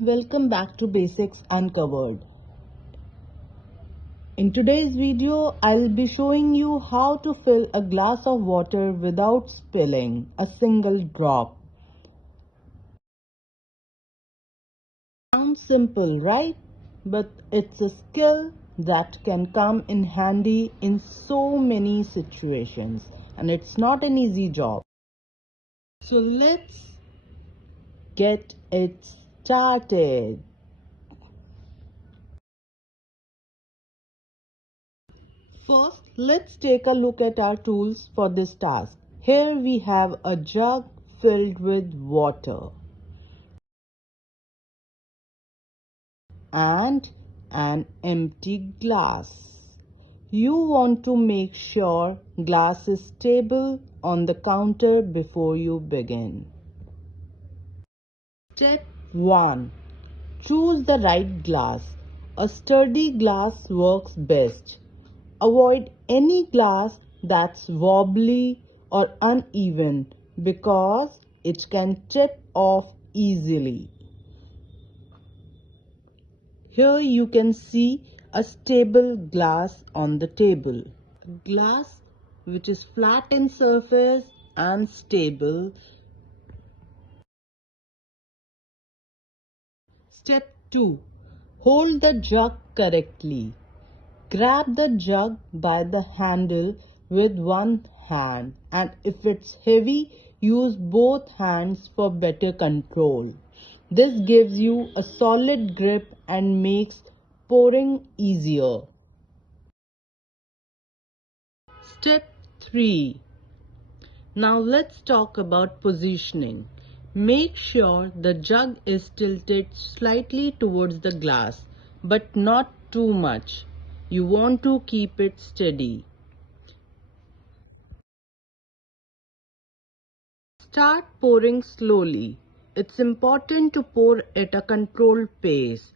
welcome back to Basics Uncovered. In today's video, I'll be showing you how to fill a glass of water without spilling a single drop. Sounds simple, right? But it's a skill that can come in handy in so many situations, and it's not an easy job. So let's get it started. First, let's take a look at our tools for this task. Here we have a jug filled with water and an empty glass. You want to make sure glass is stable on the counter before you begin. Step 1. Choose the right glass. A sturdy glass works best. Avoid any glass that's wobbly or uneven because it can tip off easily. Here you can see a stable glass on the table. A glass which is flat in surface and stable. Step 2. Hold the jug correctly. Grab the jug by the handle with one hand, and if it's heavy, use both hands for better control. This gives you a solid grip and makes pouring easier. Step 3. Now let's talk about positioning. Make sure the jug is tilted slightly towards the glass, but not too much. You want to keep it steady. Start pouring slowly. It's important to pour at a controlled pace.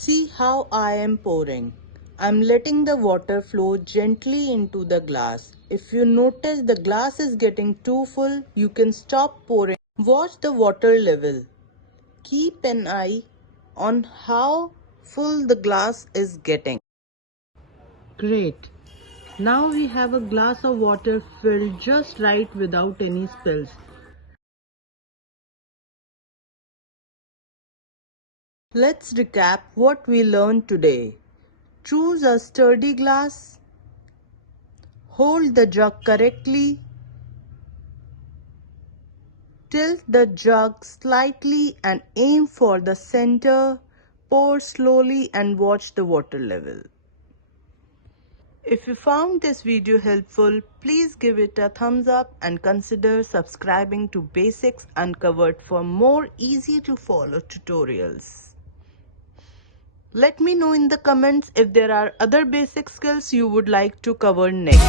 See how I am pouring. I'm letting the water flow gently into the glass. If you notice the glass is getting too full, you can stop pouring. Watch the water level. Keep an eye on how full the glass is getting. Great. Now we have a glass of water filled just right without any spills. Let's recap what we learned today. Choose a sturdy glass. Hold the jug correctly. Tilt the jug slightly and aim for the center. Pour slowly and watch the water level. If you found this video helpful, please give it a thumbs up and consider subscribing to Basics Uncovered for more easy to follow tutorials. Let me know in the comments if there are other basic skills you would like to cover next.